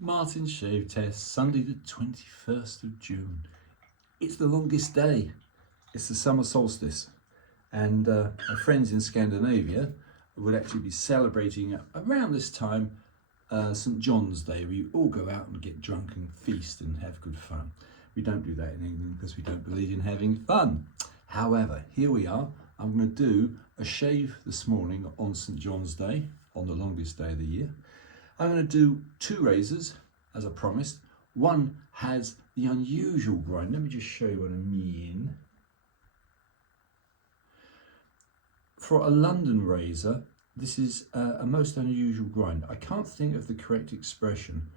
Martin's shave test, Sunday the 21st of June. It's the longest day. It's the summer solstice. And my friends in Scandinavia would actually be celebrating around this time St. John's Day, where you all go out and get drunk and feast and have good fun. We don't do that in England because we don't believe in having fun. However, here we are. I'm going to do a shave this morning on St. John's Day, on the longest day of the year. I'm going to do two razors, as I promised. One has the unusual grind. Let me just show you what I mean. For a London razor, this is a most unusual grind. I can't think of the correct expression,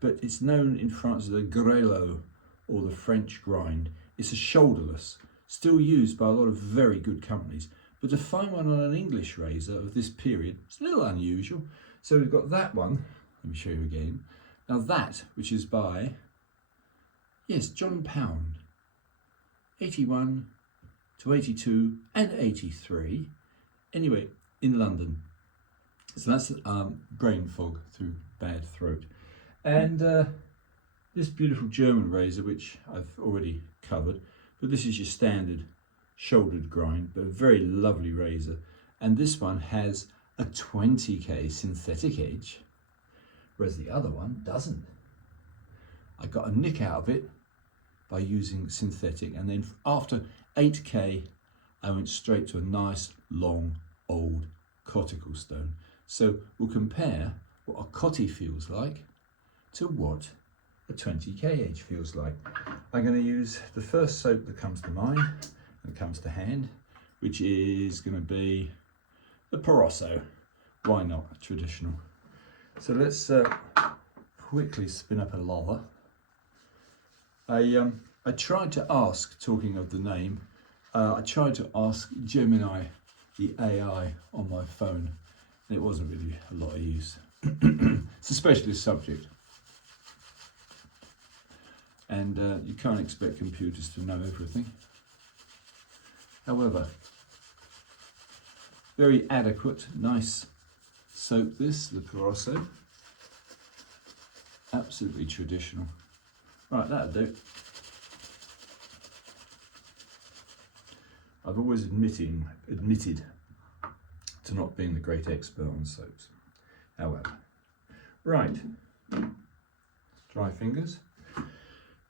but it's known in France as a grelot, or the French grind. It's a shoulderless, still used by a lot of very good companies. But to find one on an English razor of this period, it's a little unusual. So we've got that one, let me show you again. Now that, which is by, yes, John Pound, 81 to 82 and 83. Anyway, in London. So that's brain fog through bad throat. And this beautiful German razor, which I've already covered, but this is your standard shouldered grind, but a very lovely razor. And this one has a 20k synthetic edge, whereas the other one doesn't. I got a nick out of it by using synthetic, and then after 8k I went straight to a nice long old cortical stone. So we'll compare what a coti feels like to what a 20k edge feels like. I'm going to use the first soap that comes to mind and comes to hand, which is going to be the Parosso. Why not? Traditional. So let's quickly spin up a lather. I tried to ask, talking of the name, I tried to ask Gemini, the AI on my phone, and it wasn't really a lot of use. It's a specialist subject, and you can't expect computers to know everything. However, very adequate, nice soap this, the Parosso. Absolutely traditional. Right, that'll do. I've always admitted to not being the great expert on soaps. However, right, dry fingers.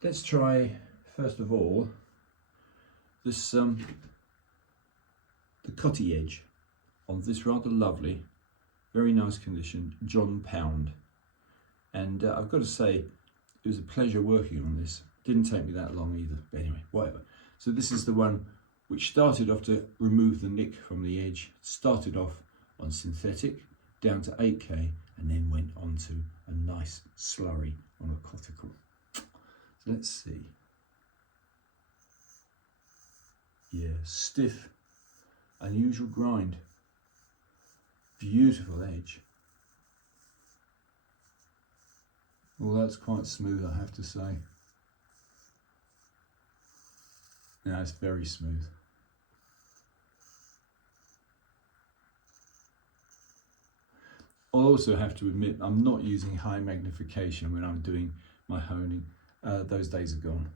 Let's try first of all this the coti edge on this rather lovely, very nice condition John Pound. And I've got to say, it was a pleasure working on this. Didn't take me that long either. But anyway, whatever. So this is the one which started off to remove the nick from the edge. Started off on synthetic, down to 8k, and then went on to a nice slurry on a cortical. So let's see. Yeah, stiff, unusual grind. Beautiful edge. Well, that's quite smooth, I have to say. Yeah, it's very smooth. I'll also have to admit, I'm not using high magnification when I'm doing my honing. Those days are gone.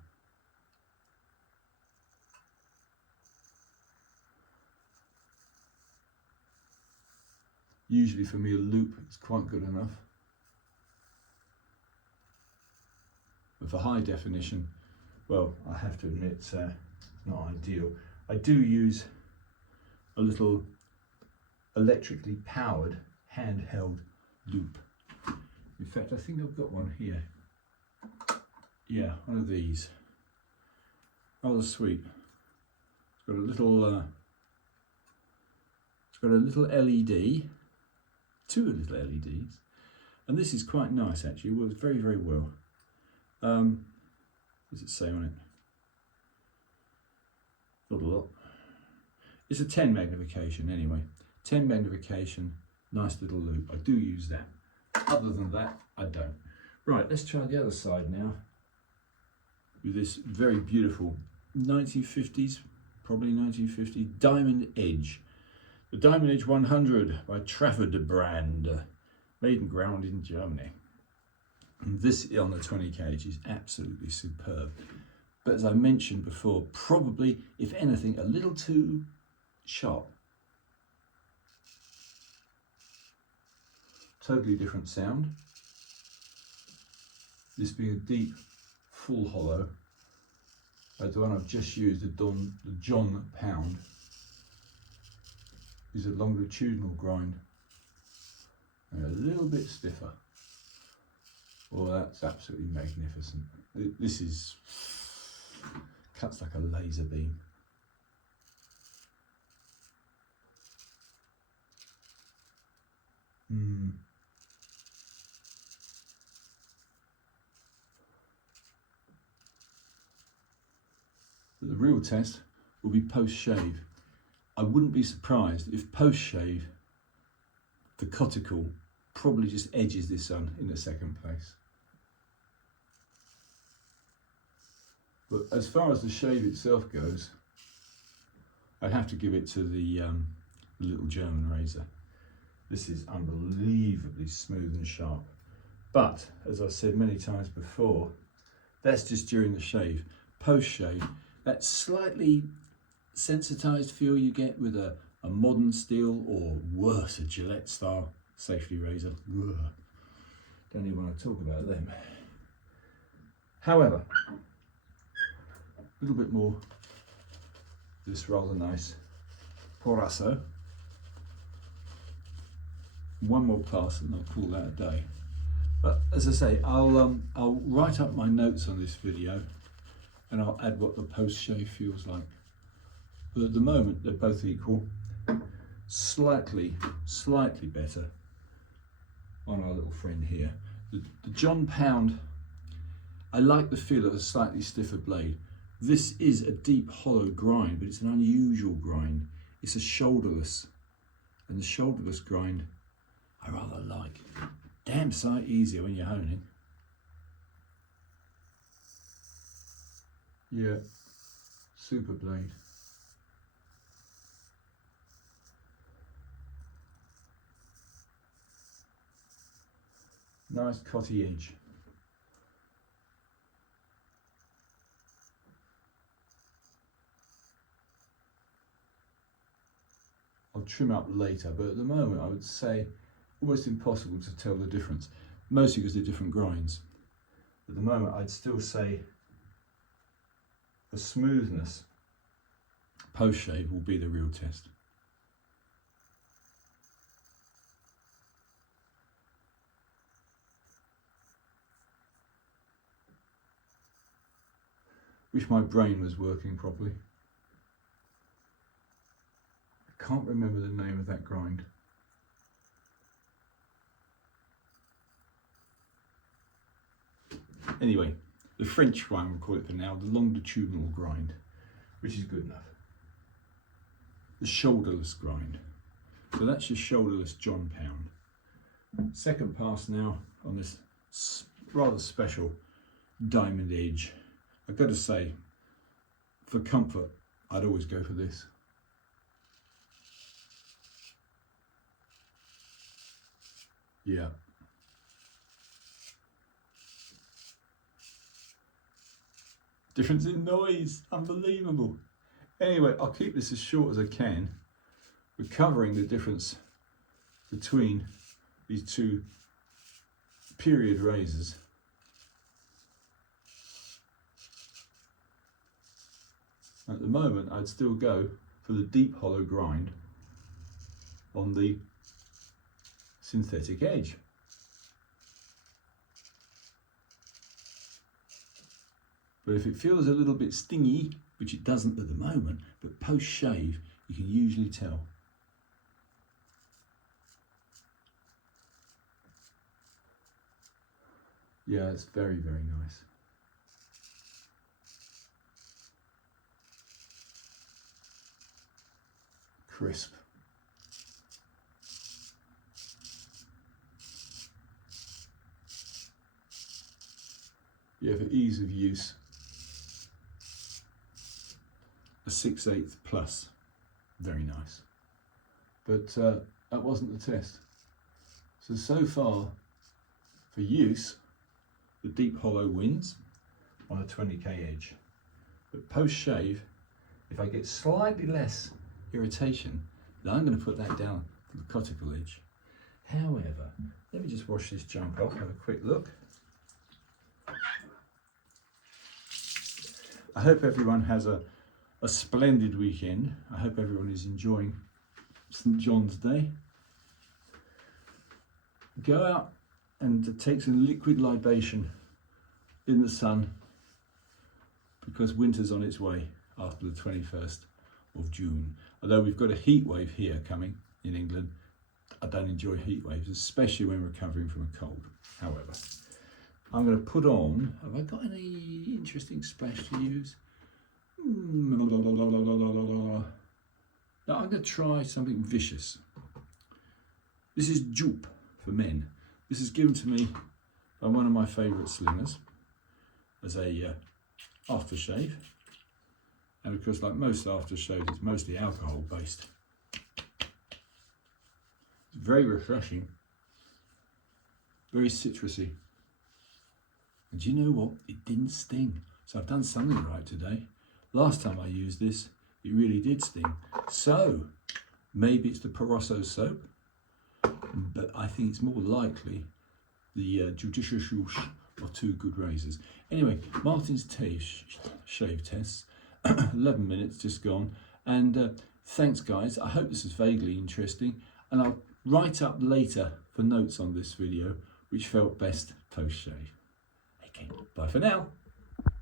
Usually for me a loop is quite good enough. But for high definition, well, I have to admit, it's not ideal. I do use a little electrically powered handheld loop. In fact, I think I've got one here. Yeah, one of these. Rather sweet. It's got a little LED, two little LEDs, and this is quite nice actually. It works very, very well. What does it say on it? Not a lot. It's a 10 magnification anyway. 10 magnification, nice little loop. I do use that. Other than that, I don't. Right, let's try the other side now with this very beautiful 1950s, probably 1950 Diamond Edge. The Diamond Edge 100 by Trafford brand, made and ground in Germany. And this on the 20 kg is absolutely superb. But as I mentioned before, probably, if anything, a little too sharp. Totally different sound. This being a deep, full hollow. The one I've just used, the John Pound, is a longitudinal grind and a little bit stiffer. Oh, that's absolutely magnificent. This is cuts like a laser beam. But the real test will be post-shave. I wouldn't be surprised if post-shave the cuticle probably just edges this on in the second place. But as far as the shave itself goes, I'd have to give it to the little German razor. This is unbelievably smooth and sharp. But as I've said many times before, that's just during the shave. Post-shave, that slightly sensitized feel you get with a modern steel, or worse, a Gillette style safety razor. Ugh. Don't even want to talk about them. However, a little bit more this rather nice Porasso. One more pass and I'll call that a day. But as I say, I'll write up my notes on this video and I'll add what the post-shave feels like. But at the moment, they're both equal. Slightly better on our little friend here. The John Pound, I like the feel of a slightly stiffer blade. This is a deep hollow grind, but it's an unusual grind. It's a shoulderless, and the shoulderless grind I rather like. Damn sight easier when you're honing. Yeah, super blade. Nice cotty edge. I'll trim up later, but at the moment I would say almost impossible to tell the difference, mostly because they're different grinds. At the moment I'd still say the smoothness post-shave will be the real test. Wish my brain was working properly. I can't remember the name of that grind. Anyway, the French one, we'll call it for now, the longitudinal grind, which is good enough. The shoulderless grind. So that's your shoulderless John Pound. Second pass now on this rather special diamond edge. I've got to say, for comfort, I'd always go for this. Yeah. Difference in noise, unbelievable. Anyway, I'll keep this as short as I can. We're covering the difference between these two period razors. At the moment, I'd still go for the deep hollow grind on the synthetic edge. But if it feels a little bit stingy, which it doesn't at the moment, but post-shave, you can usually tell. Yeah, it's very, very nice. Crisp. Yeah, for ease of use, a 6/8 plus, very nice. But that wasn't the test. So far, for use, the deep hollow winds on a 20k edge. But post shave, if I get slightly less irritation, then I'm going to put that down to the cuticle edge. However, let me just wash this junk off, have a quick look. I hope everyone has a splendid weekend. I hope everyone is enjoying St. John's Day. Go out and take some liquid libation in the sun, because winter's on its way after the 21st of June. Although we've got a heat wave here coming in England, I don't enjoy heat waves, especially when recovering from a cold. However, I'm going to put on, have I got any interesting splash to use? No, I'm going to try something vicious. This is jupe for men. This is given to me by one of my favourite slingers as a aftershave. And of course, like most aftershaves, it's mostly alcohol based. It's very refreshing, very citrusy. And do you know what? It didn't sting. So I've done something right today. Last time I used this, it really did sting. So maybe it's the Parosso soap, but I think it's more likely the judicious use of 2 good razors. Anyway, Martin's shave tests, 11 minutes just gone. And thanks guys, I hope this is vaguely interesting. And I'll write up later for notes on this video, which felt best post-shave. Okay, bye for now.